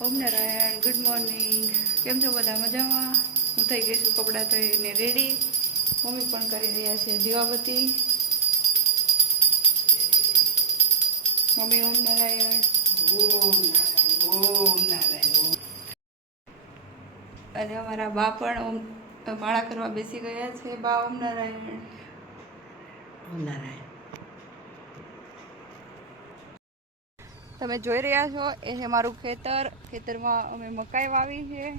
ઓમ Narayan good morning કેમ છો બધા? મજામાં? હું થઈ ગઈ છું કપડાં થઈને રેડી મમ્મી પણ કરી રહ્યા છે દીવાબત્તી. મમ્મી ઓમ નારાયણ. ઓમ અને અમારા બા પણ ઓમ માળા કરવા બેસી ગયા છે. બા ઓમ નારાયણ. તમે જોઈ રહ્યા છો, એ છે મારું ખેતર. ખેતરમાં અમે મકાઈ વાવી છે.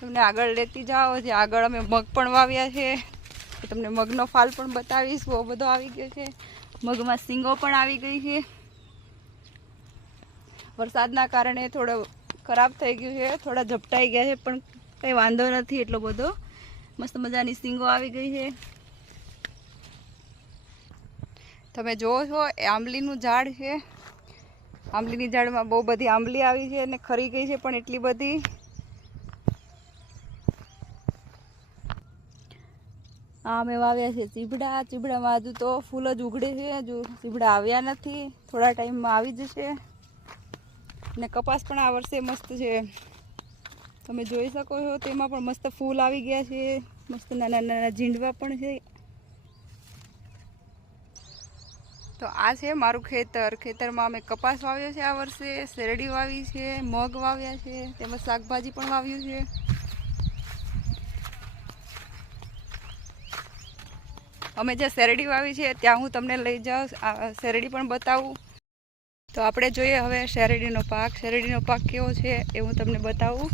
તમને આગળ લેતી જાઓ, જે આગળ અમે મગ પણ વાવ્યા છે. તમને મગનો ફાલ પણ બતાવીશ, બહુ બધો આવી ગયો છે. મગમાં સિંગો પણ આવી ગઈ છે. વરસાદના કારણે થોડો ખરાબ થઈ ગયું છે, થોડા ઝપટાઈ ગયા છે, પણ કંઈ વાંધો નથી એટલો બધો. મસ્ત મજાની સિંગો આવી ગઈ છે. તમે જુઓ છો, એ આંબલીનું ઝાડ છે. આંબલીની ઝાડમાં બહુ બધી આંબલી આવી છે અને ખરી ગઈ છે પણ એટલી બધી. આ અમે વાવ્યા છે ચીબડા, ચીબડામાં હજુ તો ફૂલ જ ઉગડે છે, હજુ ચીબડા આવ્યા નથી, થોડા ટાઈમમાં આવી જશે. અને કપાસ પણ આ વર્ષે મસ્ત છે. તમે જોઈ શકો છો, તેમાં પણ મસ્ત ફૂલ આવી ગયા છે, મસ્ત નાના નાના ઝીંડવા પણ છે. તો આ છે મારું ખેતર. ખેતરમાં અમે કપાસ વાવ્યો છે આ વર્ષે, શેરડી વાવી છે, મગ વાવ્યા છે, તેમજ શાકભાજી પણ વાવ્યું છે. અમે જે શેરડી વાવી છે ત્યાં હું તમને લઈ જાઉં શેરડી પણ બતાવું. તો આપણે જોઈએ હવે શેરડીનો પાક. શેરડીનો પાક કેવો છે એ હું તમને બતાવું.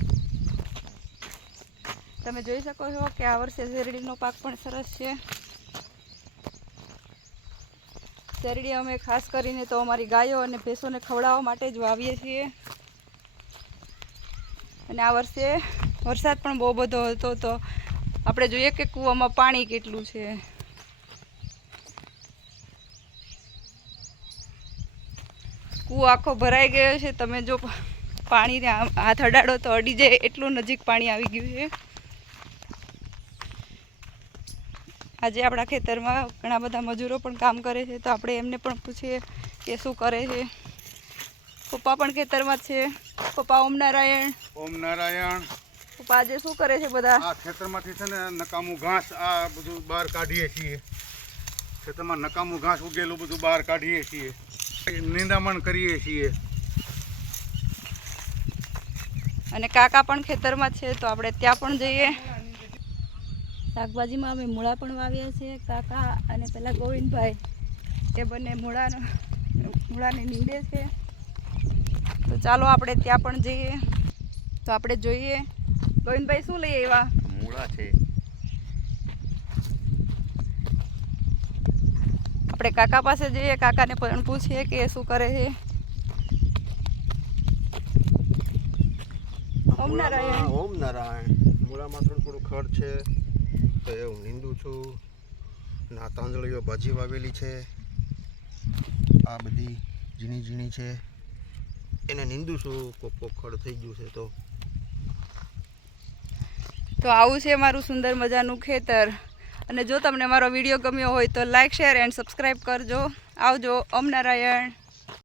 તમે જોઈ શકો છો કે આ વર્ષે શેરડીનો પાક પણ સરસ છે. શેરડી અમે ખાસ કરીને તો અમારી ગાયો અને ભેંસોને ખવડાવવા માટે જ વાવીએ છીએ. અને આ વર્ષે વરસાદ પણ બહુ બધો હતો તો આપણે જોઈએ કે કૂવામાં પાણી કેટલું છે. કૂવો આખો ભરાઈ ગયો છે. તમે જો પાણીને હાથ અડાડો તો અડી જાય. એટલું નજીક પાણી આવી ગયું છે. આજે આપણા ખેતરમાં ઘણા બધા મજૂરો પણ કામ કરે છે તો આપણે એમને પણ પૂછીએ કે શું કરે છે. પપ્પા પણ ખેતરમાં છે. પપ્પા ઓમ નારાયણ. ઓમ નારાયણ. પપ્પા આજે શું કરે છે બધા? આ ખેતરમાંથી છે ને નકામું ઘાસ આ બધું બહાર કાઢીએ છીએ. ખેતરમાં નકામું ઘાસ ઉગેલું બધું બહાર કાઢીએ છીએ. નિંદામણ કરીએ છીએ. અને કાકા પણ ખેતરમાં છે તો આપણે ત્યાં પણ જઈએ. શાકભાજીમાં અમે મૂળા પણ વાવ્યા છે કાકા અને પેલા ગોવિંદભાઈ એ બંને મૂળાનો મૂળાને નીંદે છે. તો ચાલો આપણે ત્યાં પણ જઈએ. તો આપણે જોઈએ ગોવિંદભાઈ શું લઈએ એવા મૂળા છે. આપણે કાકા પાસે જઈએ કાકાને પણ પૂછીએ કે શું કરે છે. ઓમ નારાયણ. ઓમ નારાયણ. મૂળામાં થોડું થોડું ખડ છે. તો એ હું નીંદું છું. અને આ તાંદળીઓ વાવેલી છે. આ બધી ઝીણી ઝીણી છે. એને નીંદું છું. કોક કોક થઈ ગયું છે તો. તો આવું છે મારું સુંદર મજાનું ખેતર. અને જો તમને મારો વીડિયો ગમ્યો હોય તો લાઇક શેર એન્ડ સબસ્ક્રાઈબ કરજો. આવજો. ઓમ નારાયણ.